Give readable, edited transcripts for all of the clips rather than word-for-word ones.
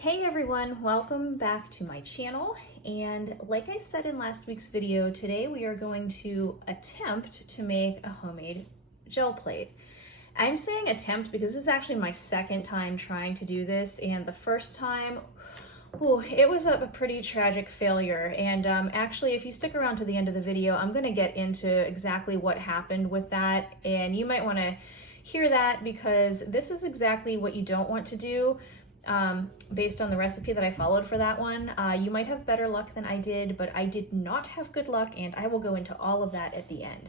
Hey everyone, welcome back to my channel. And like I said in last week's video, today we are going to attempt to make a homemade gel plate. I'm saying attempt because this is actually my second time trying to do this, and the first time, it was a pretty tragic failure. And actually, if you stick around to the end of the video, I'm going to get into exactly what happened with that, and you might want to hear that because this is exactly what you don't want to do. Based on the recipe that I followed for that one. You might have better luck than I did, but I did not have good luck, and I will go into all of that at the end.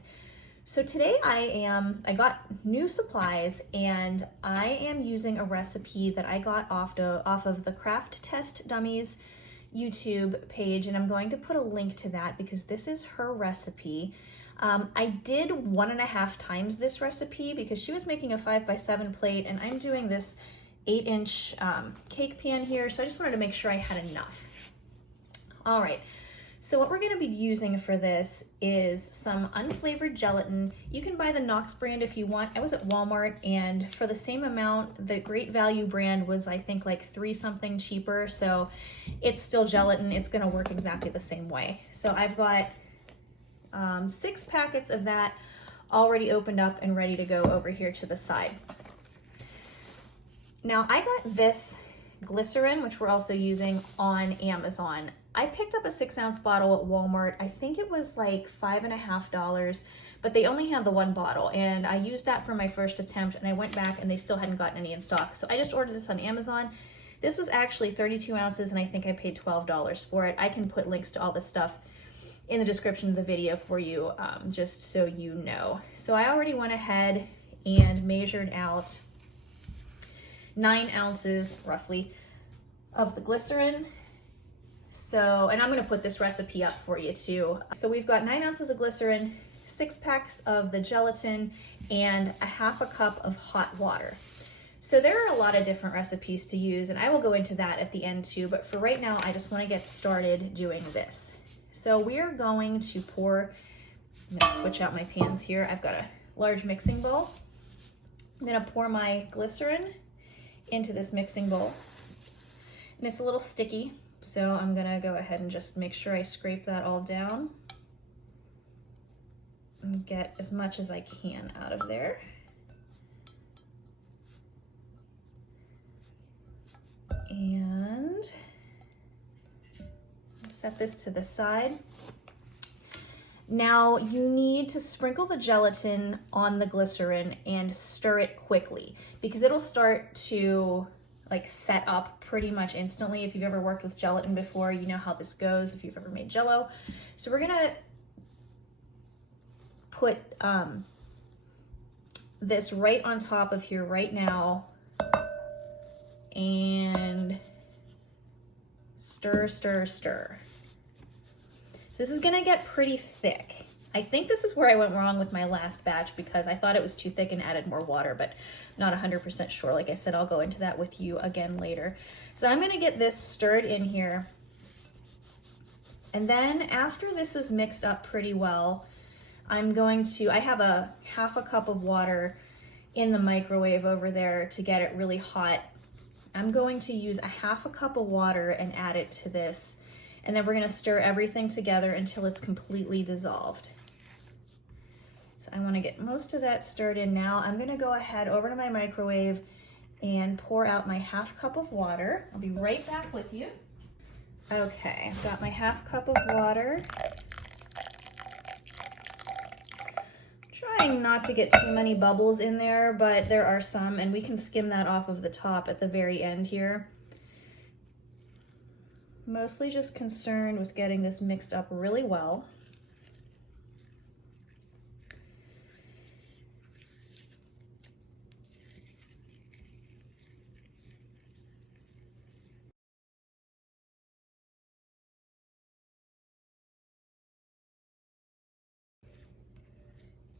So today I got new supplies, and I am using a recipe that I got off of the Craft Test Dummies YouTube page, and I'm going to put a link to that because this is her recipe. I did 1.5 times this recipe because she was making a 5x7 plate, and I'm doing this 8-inch cake pan here, so I just wanted to make sure I had enough. All right, so what we're going to be using for this is some unflavored gelatin. You can buy the Knox brand if you want. I was at Walmart, and for the same amount, the Great Value brand was, I think, like 3 something cheaper, so it's still gelatin. It's going to work exactly the same way. So I've got 6 packets of that already opened up and ready to go over here to the side. Now I got this glycerin, which we're also using, on Amazon. I picked up a 6-ounce bottle at Walmart. I think it was like $5.50, but they only had the 1 bottle, and I used that for my first attempt, and I went back and they still hadn't gotten any in stock. So I just ordered this on Amazon. This was actually 32 ounces, and I think I paid $12 for it. I can put links to all this stuff in the description of the video for you, just so you know. So I already went ahead and measured out 9 ounces roughly of the glycerin. So, and I'm going to put this recipe up for you too. So we've got 9 ounces of glycerin, 6 packs of the gelatin, and a 1/2 cup of hot water. So there are a lot of different recipes to use, and I will go into that at the end too, but for right now I just want to get started doing this. So we are going to pour, I'm going to switch out my pans here. I've got a large mixing bowl. I'm going to pour my glycerin into this mixing bowl, and it's a little sticky, so I'm gonna go ahead and just make sure I scrape that all down and get as much as I can out of there. And set this to the side. Now you need to sprinkle the gelatin on the glycerin and stir it quickly because it'll start to like set up pretty much instantly. If you've ever worked with gelatin before, you know how this goes if you've ever made Jell-O. So we're gonna put this right on top of here right now and stir, stir, stir. This is gonna get pretty thick. I think this is where I went wrong with my last batch because I thought it was too thick and added more water, but not 100% sure. Like I said, I'll go into that with you again later. So I'm gonna get this stirred in here. And then after this is mixed up pretty well, I have a 1/2 cup of water in the microwave over there to get it really hot. I'm going to use a 1/2 cup of water and add it to this. And then we're gonna stir everything together until it's completely dissolved. So I wanna get most of that stirred in now. I'm gonna go ahead over to my microwave and pour out my 1/2 cup of water. I'll be right back with you. Okay, I've got my 1/2 cup of water. Trying not to get too many bubbles in there, but there are some, and we can skim that off of the top at the very end here. Mostly just concerned with getting this mixed up really well.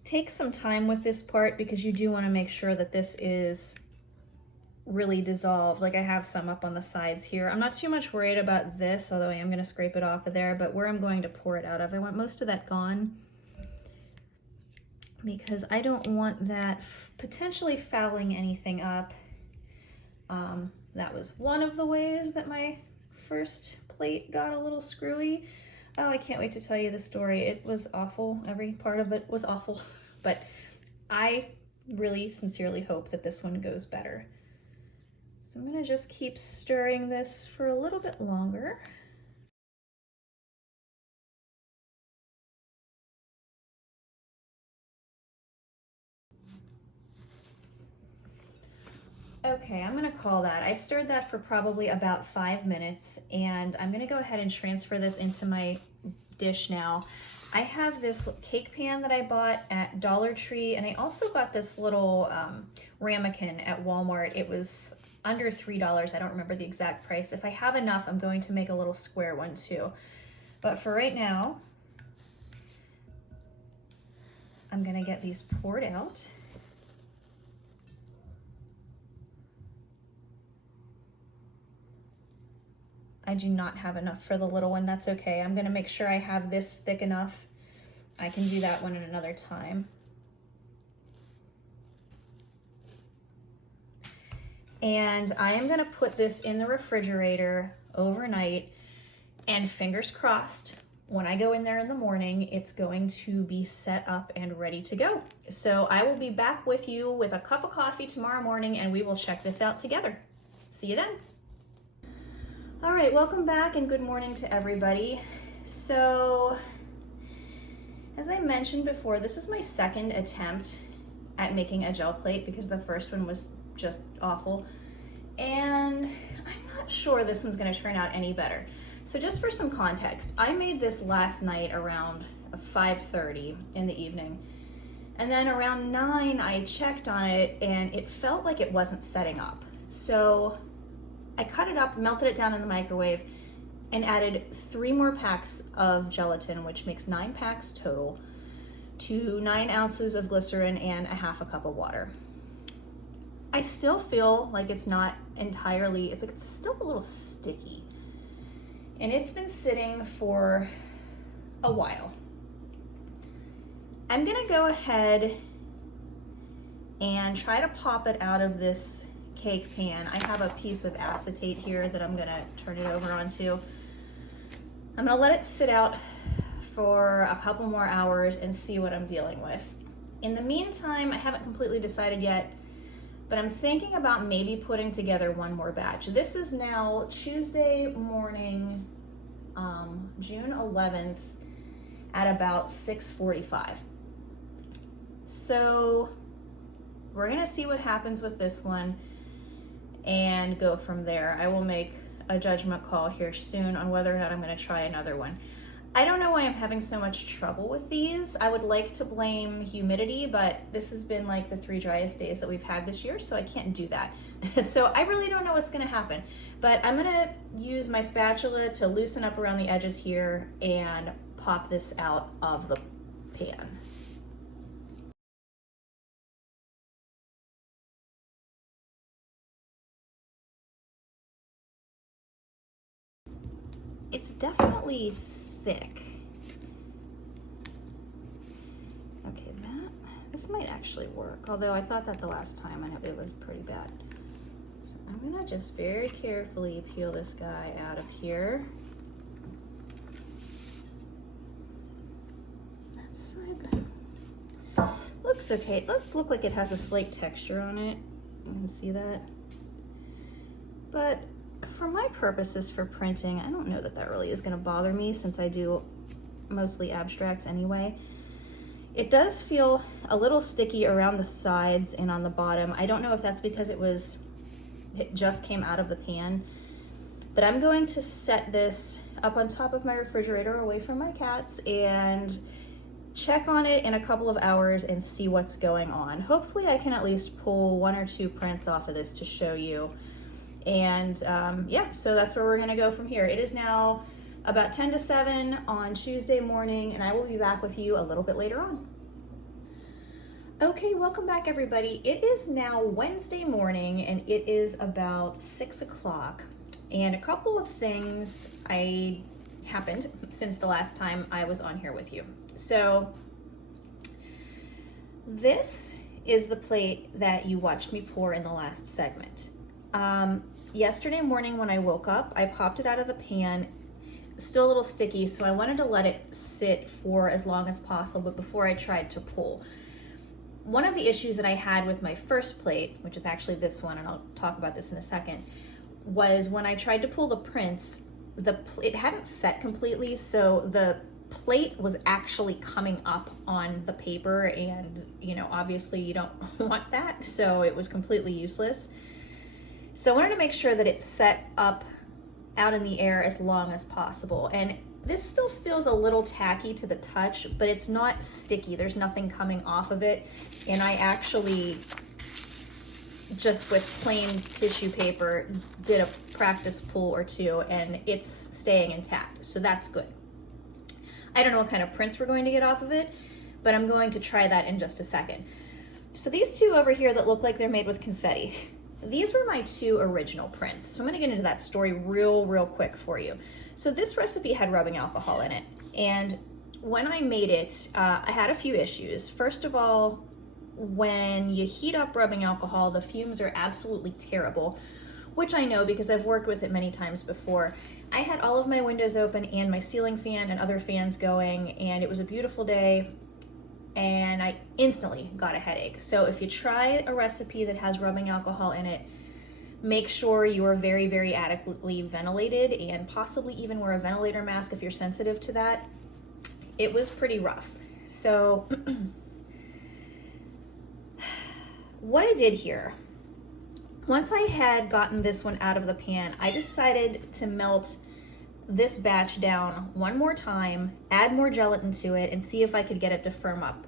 Take some time with this part because you do want to make sure that this is really dissolved. Like I have some up on the sides here. I'm not too much worried about this, although I am going to scrape it off of there, but where I'm going to pour it out of, I want most of that gone because I don't want that potentially fouling anything up. That was one of the ways that my first plate got a little screwy. Oh, I can't wait to tell you the story. It was awful. Every part of it was awful, but I really sincerely hope that this one goes better. So I'm gonna just keep stirring this for a little bit longer. Okay, I'm gonna call that. I stirred that for probably about 5 minutes, and I'm gonna go ahead and transfer this into my dish now. I have this cake pan that I bought at Dollar Tree, and I also got this little ramekin at Walmart. It was under $3. I don't remember the exact price. If I have enough, I'm going to make a little square one too. But for right now, I'm gonna get these poured out. I do not have enough for the little one. That's okay. I'm gonna make sure I have this thick enough. I can do that one at another time. And I am gonna put this in the refrigerator overnight, and fingers crossed, when I go in there in the morning, it's going to be set up and ready to go. So I will be back with you with a cup of coffee tomorrow morning, and we will check this out together. See you then. All right, welcome back and good morning to everybody. So, as I mentioned before, this is my second attempt at making a gel plate because the first one was just awful. And I'm not sure this one's gonna turn out any better. So just for some context, I made this last night around 5:30 in the evening. And then around 9, I checked on it and it felt like it wasn't setting up. So I cut it up, melted it down in the microwave, and added 3 more packs of gelatin, which makes 9 packs total, to 9 ounces of glycerin and a half a cup of water. I still feel like it's not entirely, it's still a little sticky. And it's been sitting for a while. I'm gonna go ahead and try to pop it out of this cake pan. I have a piece of acetate here that I'm gonna turn it over onto. I'm gonna let it sit out for a couple more hours and see what I'm dealing with. In the meantime, I haven't completely decided yet, but I'm thinking about maybe putting together one more batch. This is now Tuesday morning, June 11th at about 6:45. So we're gonna see what happens with this one and go from there. I will make a judgment call here soon on whether or not I'm gonna try another one. I don't know why I'm having so much trouble with these. I would like to blame humidity, but this has been like the 3 driest days that we've had this year, so I can't do that. So I really don't know what's gonna happen, but I'm gonna use my spatula to loosen up around the edges here and pop this out of the pan. It's definitely thick. Okay, this might actually work, although I thought that the last time it was pretty bad. So I'm gonna just very carefully peel this guy out of here. That side looks okay. It does look like it has a slight texture on it. You can see that. But for my purposes for printing, I don't know that that really is going to bother me since I do mostly abstracts anyway. It does feel a little sticky around the sides and on the bottom. I don't know if that's because it just came out of the pan, but I'm going to set this up on top of my refrigerator away from my cats and check on it in a couple of hours and see what's going on. Hopefully I can at least pull 1 or 2 prints off of this to show you. And yeah, so that's where we're gonna go from here. It is now about 10 to 7 on Tuesday morning, and I will be back with you a little bit later on. Okay, welcome back everybody. It is now Wednesday morning and it is about 6 o'clock. And a couple of things happened since the last time I was on here with you. So this is the plate that you watched me pour in the last segment. yesterday morning when I woke up, I popped it out of the pan, still a little sticky, so I wanted to let it sit for as long as possible before I tried to pull. One of the issues that I had with my first plate, which is actually this one, and I'll talk about this in a second, was when I tried to pull the prints, it hadn't set completely, so the plate was actually coming up on the paper, and you know, obviously you don't want that, so it was completely useless. So I wanted to make sure that it set up out in the air as long as possible, and this still feels a little tacky to the touch, but it's not sticky. There's nothing coming off of it, and I actually just with plain tissue paper did a practice pull or two, and it's staying intact, so that's good. I don't know what kind of prints we're going to get off of it, but I'm going to try that in just a second. So these two over here that look like they're made with confetti, these were my two original prints. So I'm gonna get into that story real quick for you. So this recipe had rubbing alcohol in it, and when I made it, I had a few issues. First of all, when you heat up rubbing alcohol, the fumes are absolutely terrible, which I know because I've worked with it many times before. I had all of my windows open and my ceiling fan and other fans going, and it was a beautiful day, and I instantly got a headache. So if you try a recipe that has rubbing alcohol in it, make sure you are very adequately ventilated, and possibly even wear a ventilator mask if you're sensitive to that. It was pretty rough. So what I did here, once I had gotten this one out of the pan, I decided to melt this batch down one more time, add more gelatin to it, and see if I could get it to firm up.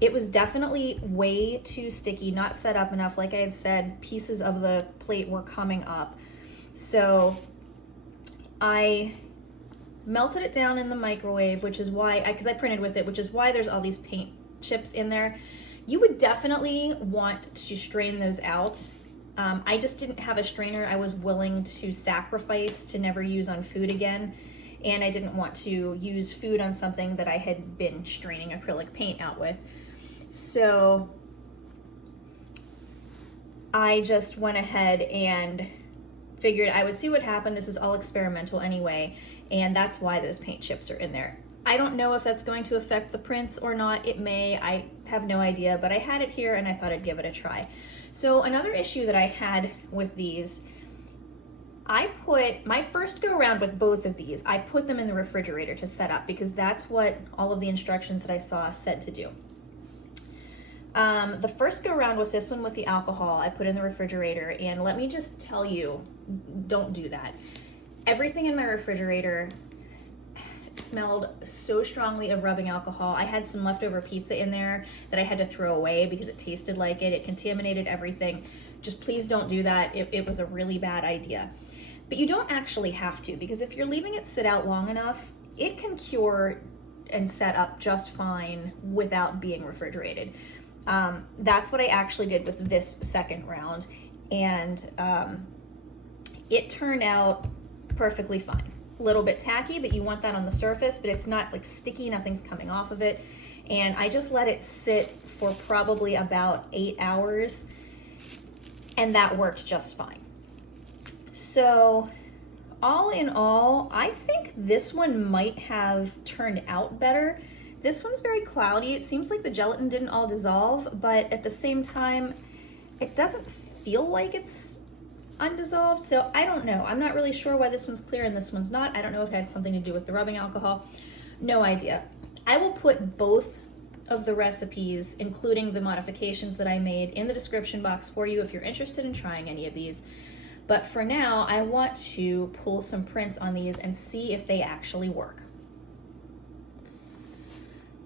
It was definitely way too sticky, not set up enough. Like I had said, pieces of the plate were coming up. So I melted it down in the microwave, which is why, because I printed with it, which is why there's all these paint chips in there. You would definitely want to strain those out. I just didn't have a strainer I was willing to sacrifice to never use on food again, and I didn't want to use food on something that I had been straining acrylic paint out with. So I just went ahead and figured I would see what happened. This is all experimental anyway, and that's why those paint chips are in there. I don't know if that's going to affect the prints or not. It may, I have no idea, but I had it here and I thought I'd give it a try. So another issue that I had with these, I put my first go around with both of these, I put them in the refrigerator to set up because that's what all of the instructions that I saw said to do. The first go around with this one with the alcohol, I put in the refrigerator, and let me just tell you, don't do that. Everything in my refrigerator smelled so strongly of rubbing alcohol. I had some leftover pizza in there that I had to throw away because it tasted like it. It contaminated everything. Just please don't do that. It was a really bad idea. But you don't actually have to, because if you're leaving it sit out long enough, it can cure and set up just fine without being refrigerated. That's what I actually did with this second round, and it turned out perfectly fine. A little bit tacky, but you want that on the surface, but it's not like sticky, nothing's coming off of it. And I just let it sit for probably about 8 hours, and that worked just fine. So all in all, I think this one might have turned out better. This one's very cloudy. It seems like the gelatin didn't all dissolve, but at the same time, it doesn't feel like it's undissolved, so I don't know. I'm not really sure why this one's clear and this one's not. I don't know if it had something to do with the rubbing alcohol. No idea. I will put both of the recipes, including the modifications that I made, in the description box for you if you're interested in trying any of these. But for now, I want to pull some prints on these and see if they actually work.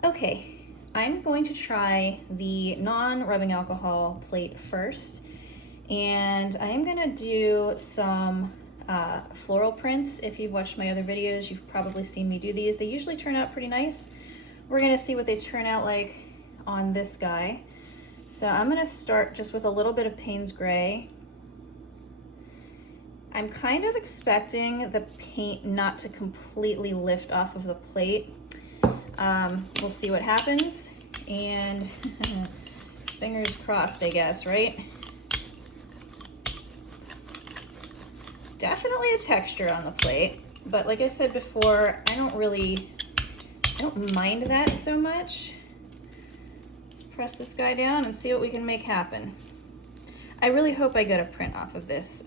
Okay, I'm going to try the non-rubbing alcohol plate first. And I am gonna do some floral prints. If you've watched my other videos, you've probably seen me do these. They usually turn out pretty nice. We're gonna see what they turn out like on this guy. So I'm gonna start just with a little bit of Payne's Gray. I'm kind of expecting the paint not to completely lift off of the plate. We'll see what happens. And fingers crossed, I guess, right? definitely a texture on the plate, but like I said before, I don't mind that so much. Let's press this guy down and see what we can make happen. I really hope I get a print off of this.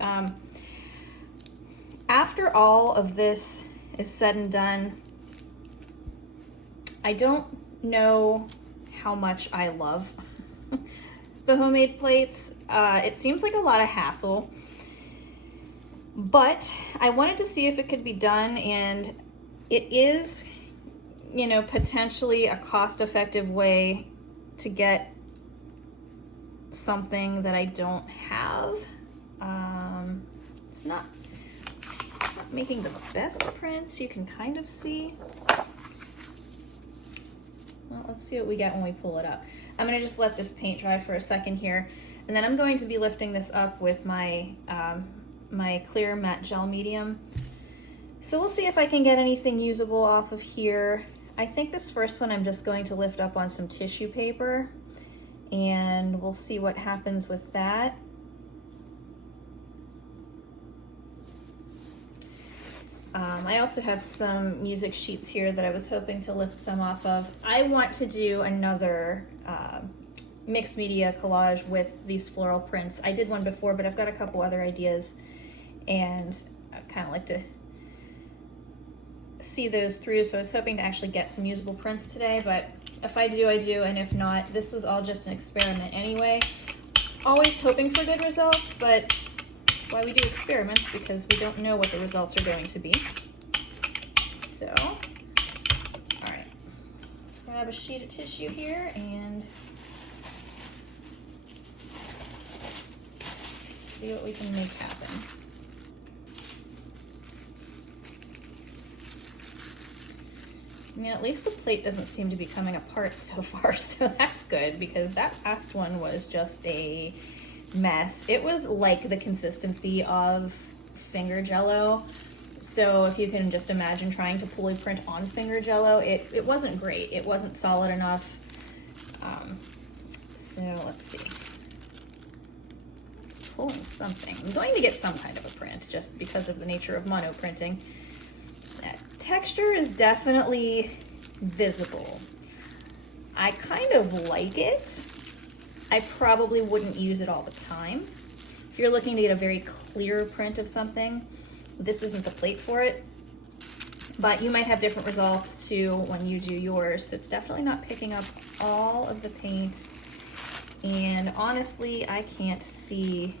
After all of this is said and done, I don't know how much I love the homemade plates. It seems like a lot of hassle, but I wanted to see if it could be done, and it is, you know, potentially a cost-effective way to get something that I don't have. It's not making the best prints. You can kind of see. Well, let's see what we get when we pull it up. I'm gonna just let this paint dry for a second here, and then I'm going to be lifting this up with my my clear matte gel medium. So we'll see if I can get anything usable off of here. I think this first one I'm just going to lift up on some tissue paper, and we'll see what happens with that. I also have some music sheets here that I was hoping to lift some off of. I want to do another mixed media collage with these floral prints. I did one before, but I've got a couple other ideas, and I kind of like to see those through, so I was hoping to actually get some usable prints today, but if I do, I do, and if not, this was all just an experiment anyway. Always hoping for good results, but that's why we do experiments, because we don't know what the results are going to be. So, all right, let's grab a sheet of tissue here and see what we can make happen. I mean, at least the plate doesn't seem to be coming apart so far, so that's good, because that last one was just a mess. It was like the consistency of finger Jell-O, so if you can just imagine trying to pull a print on finger Jell-O, it wasn't great. It wasn't solid enough. So let's see. Pulling something. I'm going to get some kind of a print just because of the nature of mono printing. That texture is definitely visible. I kind of like it. I probably wouldn't use it all the time. If you're looking to get a very clear print of something, this isn't the plate for it, but you might have different results too when you do yours. It's definitely not picking up all of the paint, and honestly, I can't see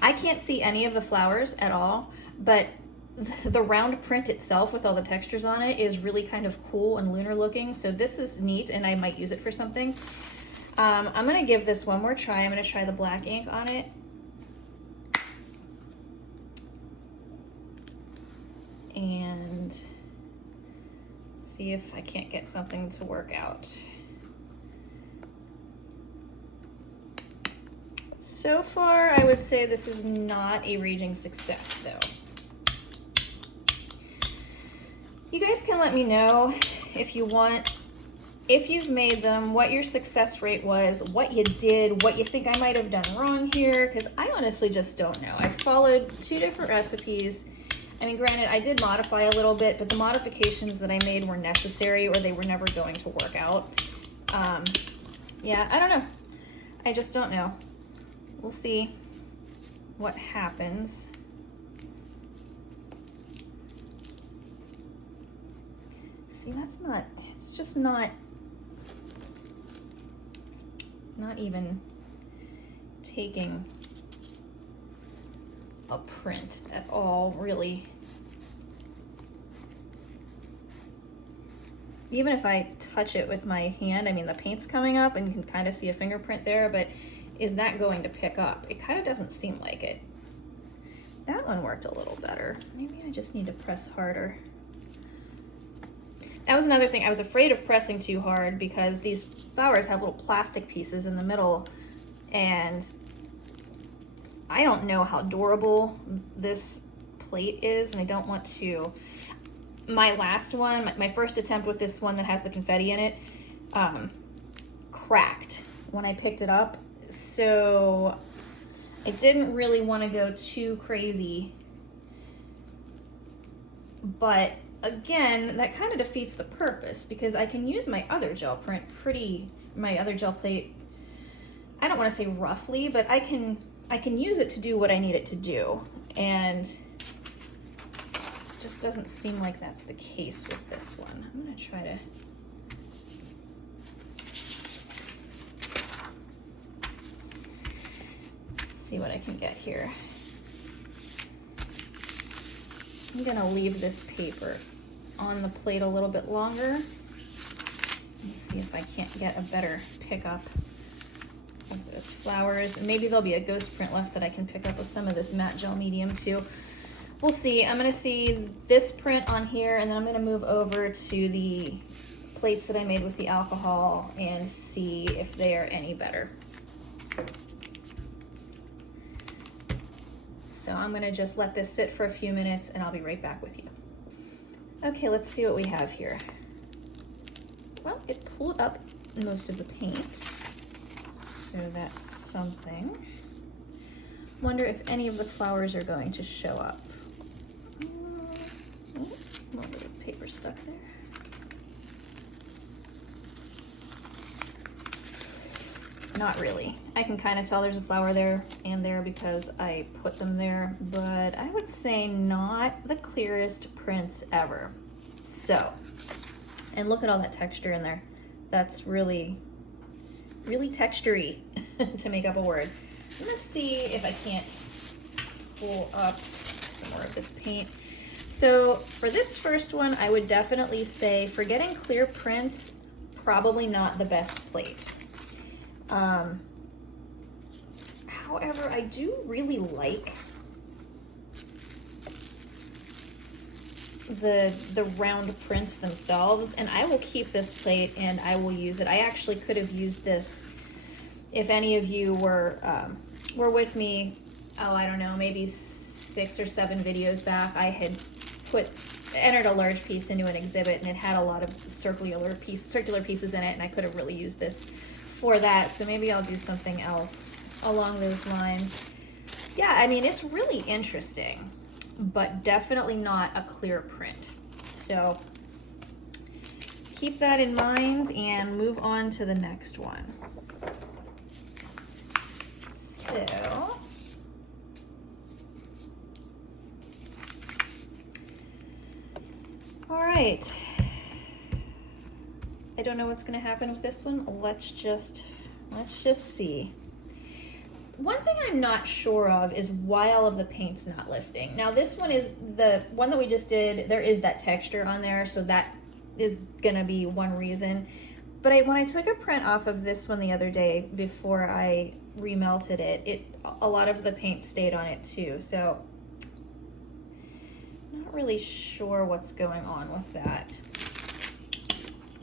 any of the flowers at all, but the round print itself with all the textures on it is really kind of cool and lunar looking, so this is neat, and I might use it for something. I'm gonna give this one more try. I'm gonna try the black ink on it. And see if I can't get something to work out. So far, I would say this is not a raging success, though. You guys can let me know if you want, if you've made them, what your success rate was, what you did, what you think I might have done wrong here, because I honestly just don't know. I followed 2 different recipes. I mean, granted, I did modify a little bit, but the modifications that I made were necessary or they were never going to work out. Yeah, I don't know. I just don't know. We'll see what happens. See, that's not, it's just not even taking a print at all, really. Even if I touch it with my hand, I mean, the paint's coming up and you can kind of see a fingerprint there, but is that going to pick up? It kind of doesn't seem like it. That one worked a little better. Maybe I just need to press harder. That was another thing. I was afraid of pressing too hard because these flowers have little plastic pieces in the middle, and I don't know how durable this plate is, and I don't want to. My last one, my first attempt with this one that has the confetti in it, cracked when I picked it up. So I didn't really want to go too crazy But again, that kind of defeats the purpose because I can use my other gel print my other gel plate, I don't want to say roughly, but I can use it to do what I need it to do. And it just doesn't seem like that's the case with this one. I'm gonna try to see what I can get here. I'm gonna leave this paper on the plate a little bit longer and see if I can't get a better pickup of those flowers. And maybe there'll be a ghost print left that I can pick up with some of this matte gel medium too. We'll see. I'm gonna see this print on here, and then I'm gonna move over to the plates that I made with the alcohol and see if they are any better. So I'm gonna just let this sit for a few minutes and I'll be right back with you. Okay, let's see what we have here. Well, it pulled up most of the paint, so that's something. Wonder if any of the flowers are going to show up. Oh, a little bit of paper stuck there. Not really. I can kind of tell there's a flower there and there because I put them there, but I would say not the clearest prints ever. So, and look at all that texture in there. That's really, really textury to make up a word. I'm gonna see if I can't pull up some more of this paint. So for this first one, I would definitely say for getting clear prints, probably not the best plate. However, I do really like the round prints themselves, and I will keep this plate and I will use it. I actually could have used this if any of you were with me, oh, I don't know, maybe 6 or 7 videos back. I had entered a large piece into an exhibit and it had a lot of circular pieces in it, and I could have really used this for that. So maybe I'll do something else along those lines. Yeah, I mean, it's really interesting, but definitely not a clear print. So keep that in mind and move on to the next one. So all right, I don't know what's going to happen with this one. Let's just see. One thing I'm not sure of is why all of the paint's not lifting. Now this one is the one that we just did. There is that texture on there, so that is going to be one reason. But when I took a print off of this one the other day before I remelted it, a lot of the paint stayed on it too. So not really sure what's going on with that.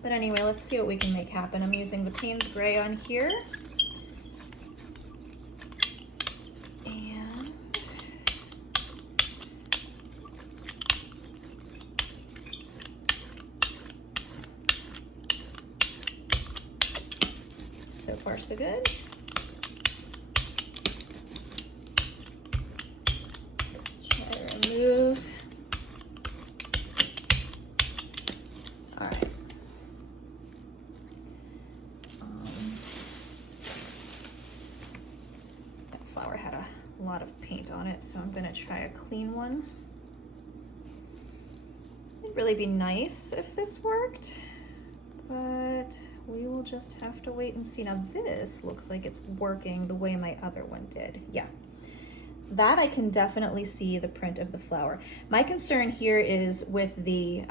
But anyway, let's see what we can make happen. I'm using the Payne's Gray on here. And so far so good. Try to remove. All right. That flower had a lot of paint on it, so I'm gonna try a clean one. It'd really be nice if this worked, but we will just have to wait and see. Now this looks like it's working the way my other one did. Yeah, that I can definitely see the print of the flower. My concern here is with the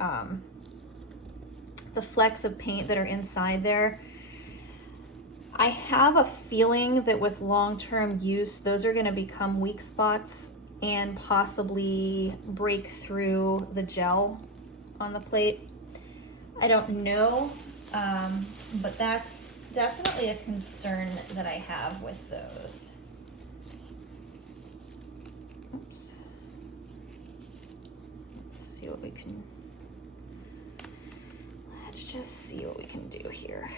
flecks of paint that are inside there. I have a feeling that with long-term use, those are gonna become weak spots and possibly break through the gel on the plate. I don't know, but that's definitely a concern that I have with those. Oops. Let's see what we can, let's just see what we can do here.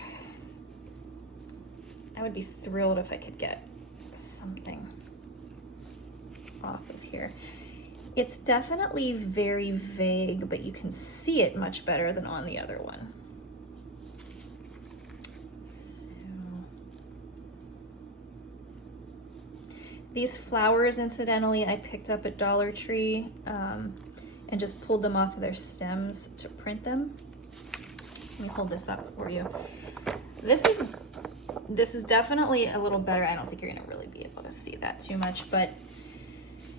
I would be thrilled if I could get something off of here. It's definitely very vague, but you can see it much better than on the other one. So, these flowers, incidentally, I picked up at Dollar Tree and just pulled them off of their stems to print them. Let me hold this up for you. This is definitely a little better. I don't think you're gonna really be able to see that too much, but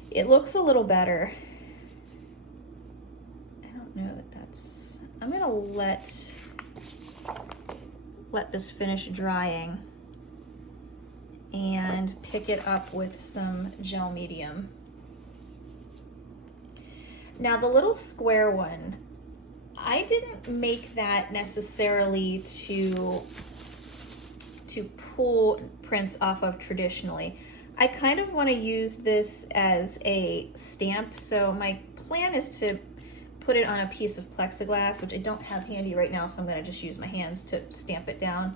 it looks a little better. I don't know that that's, I'm gonna let this finish drying and pick it up with some gel medium. Now the little square one, I didn't make that necessarily to pull prints off of traditionally. I kind of want to use this as a stamp, so my plan is to put it on a piece of plexiglass, which I don't have handy right now, so I'm going to just use my hands to stamp it down,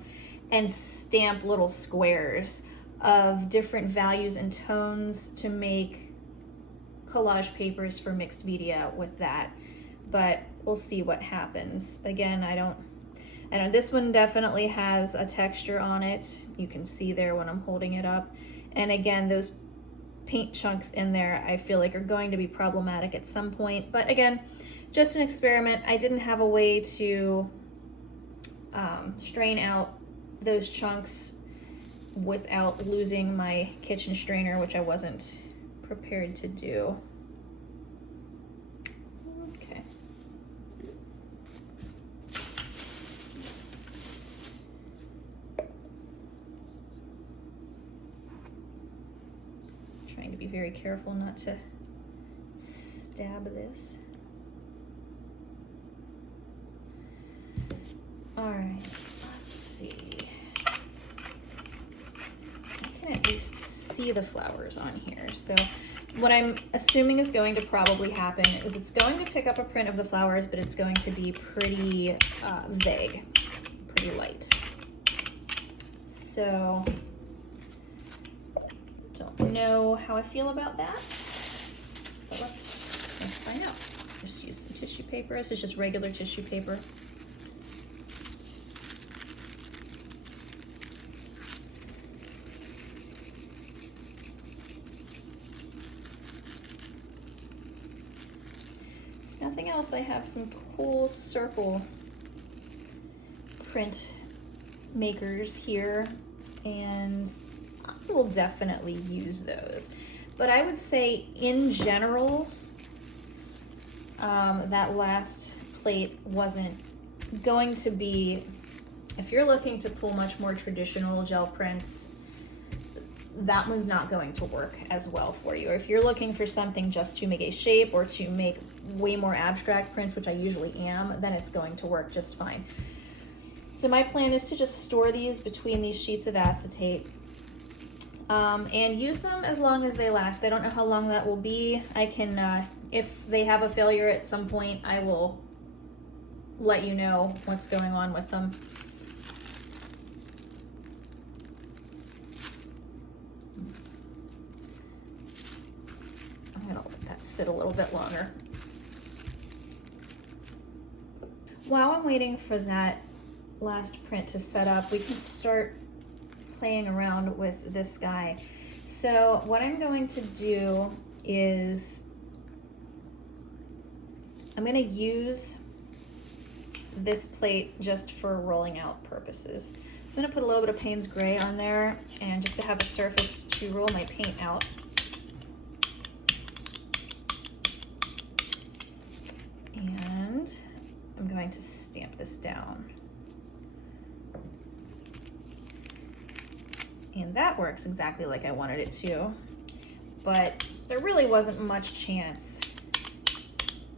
and stamp little squares of different values and tones to make collage papers for mixed media with that. But we'll see what happens. Again, I don't, this one definitely has a texture on it. You can see there when I'm holding it up. And again, those paint chunks in there, I feel like are going to be problematic at some point. But again, just an experiment. I didn't have a way to strain out those chunks without losing my kitchen strainer, which I wasn't prepared to do. Okay. Trying to be very careful not to stab this. All right, let's see. I can at least see the flowers on here. So what I'm assuming is going to probably happen is it's going to pick up a print of the flowers, but it's going to be pretty vague, pretty light. So don't know how I feel about that, but let's find out. Just use some tissue paper. This is just regular tissue paper. Nothing else, I have some cool circle print makers here, and I will definitely use those. But I would say in general, that last plate wasn't going to be, if you're looking to pull much more traditional gel prints, that one's not going to work as well for you. Or if you're looking for something just to make a shape or to make way more abstract prints, which I usually am, then it's going to work just fine. So my plan is to just store these between these sheets of acetate and use them as long as they last. I don't know how long that will be. I can, if they have a failure at some point, I will let you know what's going on with them. I'm gonna let that sit a little bit longer. While I'm waiting for that last print to set up, we can start playing around with this guy. So what I'm going to do is I'm going to use this plate just for rolling out purposes. So I'm going to put a little bit of Payne's Gray on there, and just to have a surface to roll my paint out. And I'm going to stamp this down. And that works exactly like I wanted it to, but there really wasn't much chance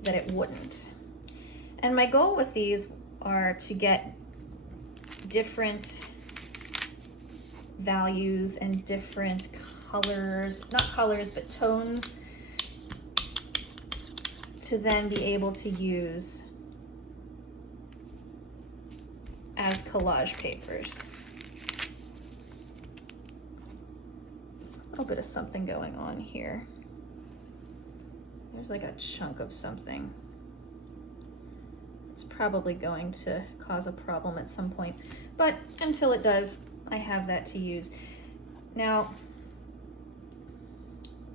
that it wouldn't. And my goal with these are to get different values and different colors, not colors, but tones, to then be able to use as collage papers. There's a little bit of something going on here. There's like a chunk of something. It's probably going to cause a problem at some point, but until it does, I have that to use. Now,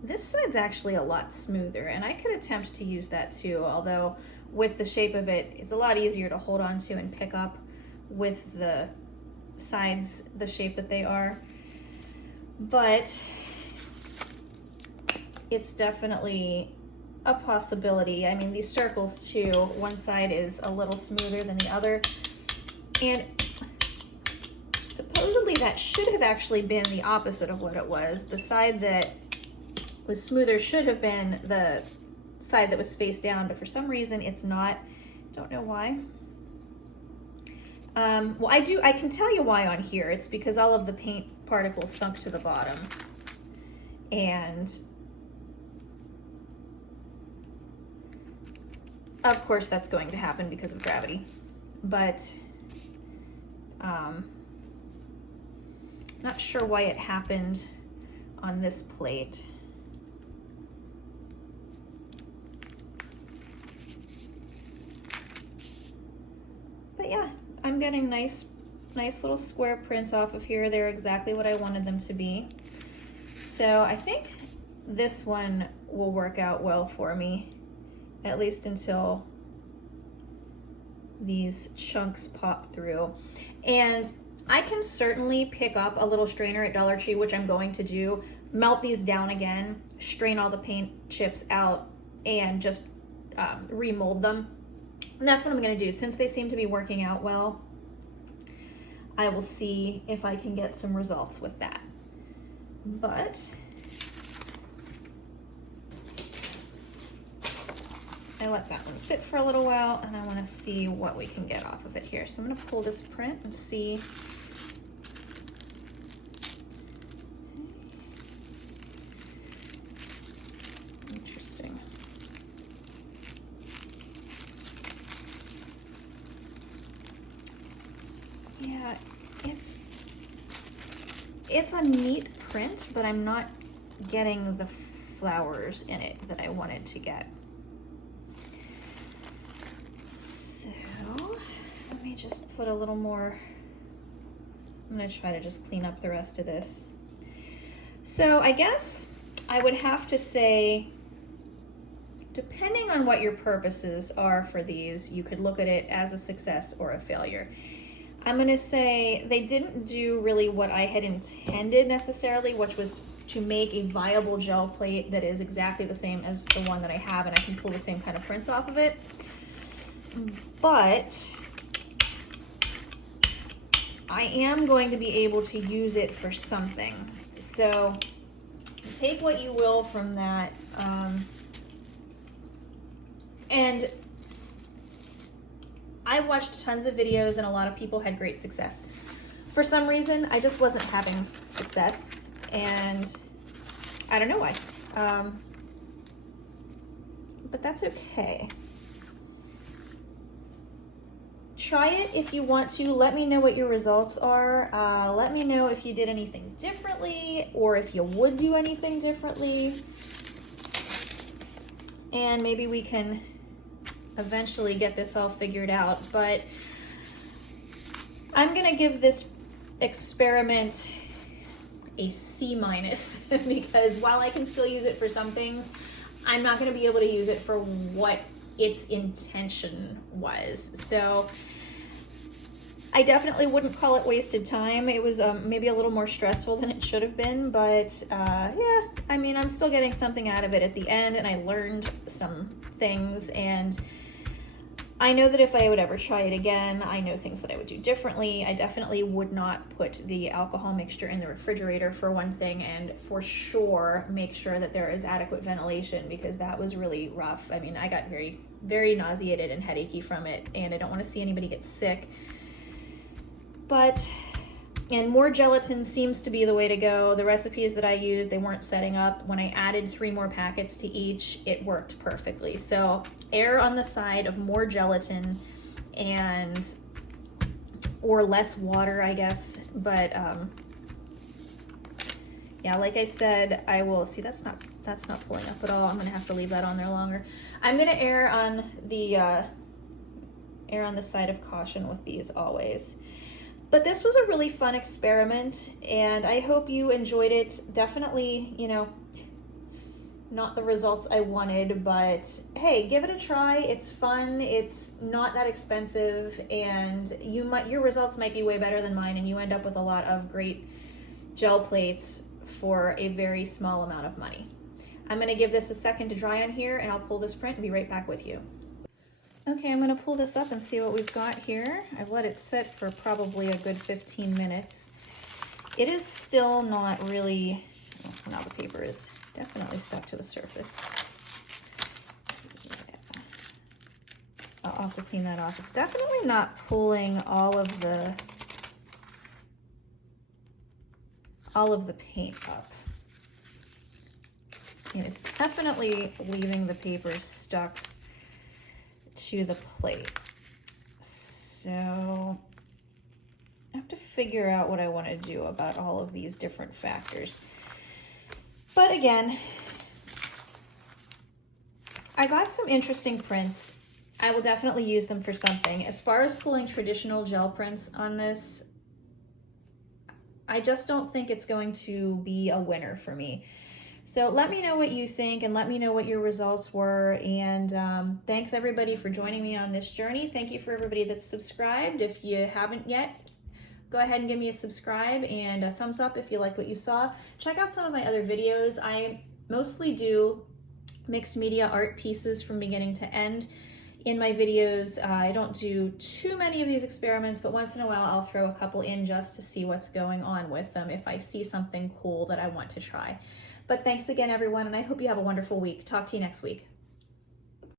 this side's actually a lot smoother, and I could attempt to use that too, although with the shape of it, it's a lot easier to hold on to and pick up with the sides the shape that they are. But it's definitely a possibility. I mean, these circles too, one side is a little smoother than the other, and supposedly that should have actually been the opposite of what it was. The side that was smoother should have been the side that was face down, but for some reason it's not. Don't know why. Well, I can tell you why on here. It's because all of the paint particles sunk to the bottom, and of course that's going to happen because of gravity, but not sure why it happened on this plate. But yeah, I'm getting nice little square prints off of here. They're exactly what I wanted them to be. So I think this one will work out well for me, at least until these chunks pop through. And I can certainly pick up a little strainer at Dollar Tree, which I'm going to do, melt these down again, strain all the paint chips out, and just remold them. And that's what I'm gonna do. Since they seem to be working out well, I will see if I can get some results with that. But I let that one sit for a little while, and I wanna see what we can get off of it here. So I'm gonna pull this print and see. Interesting. Yeah, it's a neat print, but I'm not getting the flowers in it that I wanted to get. So let me just put a little more. I'm gonna try to just clean up the rest of this. So I guess I would have to say, depending on what your purposes are for these, you could look at it as a success or a failure. I'm gonna say they didn't do really what I had intended necessarily, which was to make a viable gel plate that is exactly the same as the one that I have, and I can pull the same kind of prints off of it. But I am going to be able to use it for something. So take what you will from that. And I watched tons of videos and a lot of people had great success. For some reason, I just wasn't having success, and I don't know why. But that's okay. Try it if you want to. Let me know what your results are. Let me know if you did anything differently or if you would do anything differently. And maybe we can eventually get this all figured out. But I'm gonna give this experiment a C- because while I can still use it for some things, I'm not gonna be able to use it for what its intention was. So I definitely wouldn't call it wasted time. It was maybe a little more stressful than it should have been, but yeah, I mean, I'm still getting something out of it at the end, and I learned some things, and I know that if I would ever try it again, I know things that I would do differently. I definitely would not put the alcohol mixture in the refrigerator, for one thing, and for sure make sure that there is adequate ventilation, because that was really rough. I mean, I got very, very nauseated and headachy from it, and I don't want to see anybody get sick. But, and more gelatin seems to be the way to go. The recipes that I used, they weren't setting up. When I added 3 more packets to each, it worked perfectly. So err on the side of more gelatin and, or less water, I guess. But yeah, like I said, I will, see, that's not that's not pulling up at all. I'm gonna have to leave that on there longer. I'm gonna err on the side of caution with these always. But this was a really fun experiment, and I hope you enjoyed it. Definitely, you know, not the results I wanted, but hey, give it a try. It's fun, it's not that expensive, and your results might be way better than mine, and you end up with a lot of great gel plates for a very small amount of money. I'm gonna give this a second to dry on here, and I'll pull this print and be right back with you. Okay, I'm gonna pull this up and see what we've got here. I've let it sit for probably a good 15 minutes. It is still not really, well, now the paper is definitely stuck to the surface. Yeah. I'll have to clean that off. It's definitely not pulling all of the paint up. And it's definitely leaving the paper stuck to the plate. So I have to figure out what I want to do about all of these different factors. But again, I got some interesting prints. I will definitely use them for something. As far as pulling traditional gel prints on this, I just don't think it's going to be a winner for me. So let me know what you think, and let me know what your results were. And thanks everybody for joining me on this journey. Thank you for everybody that's subscribed. If you haven't yet, go ahead and give me a subscribe and a thumbs up if you like what you saw. Check out some of my other videos. I mostly do mixed media art pieces from beginning to end in my videos. I don't do too many of these experiments, but once in a while I'll throw a couple in just to see what's going on with them if I see something cool that I want to try. But thanks again, everyone, and I hope you have a wonderful week. Talk to you next week.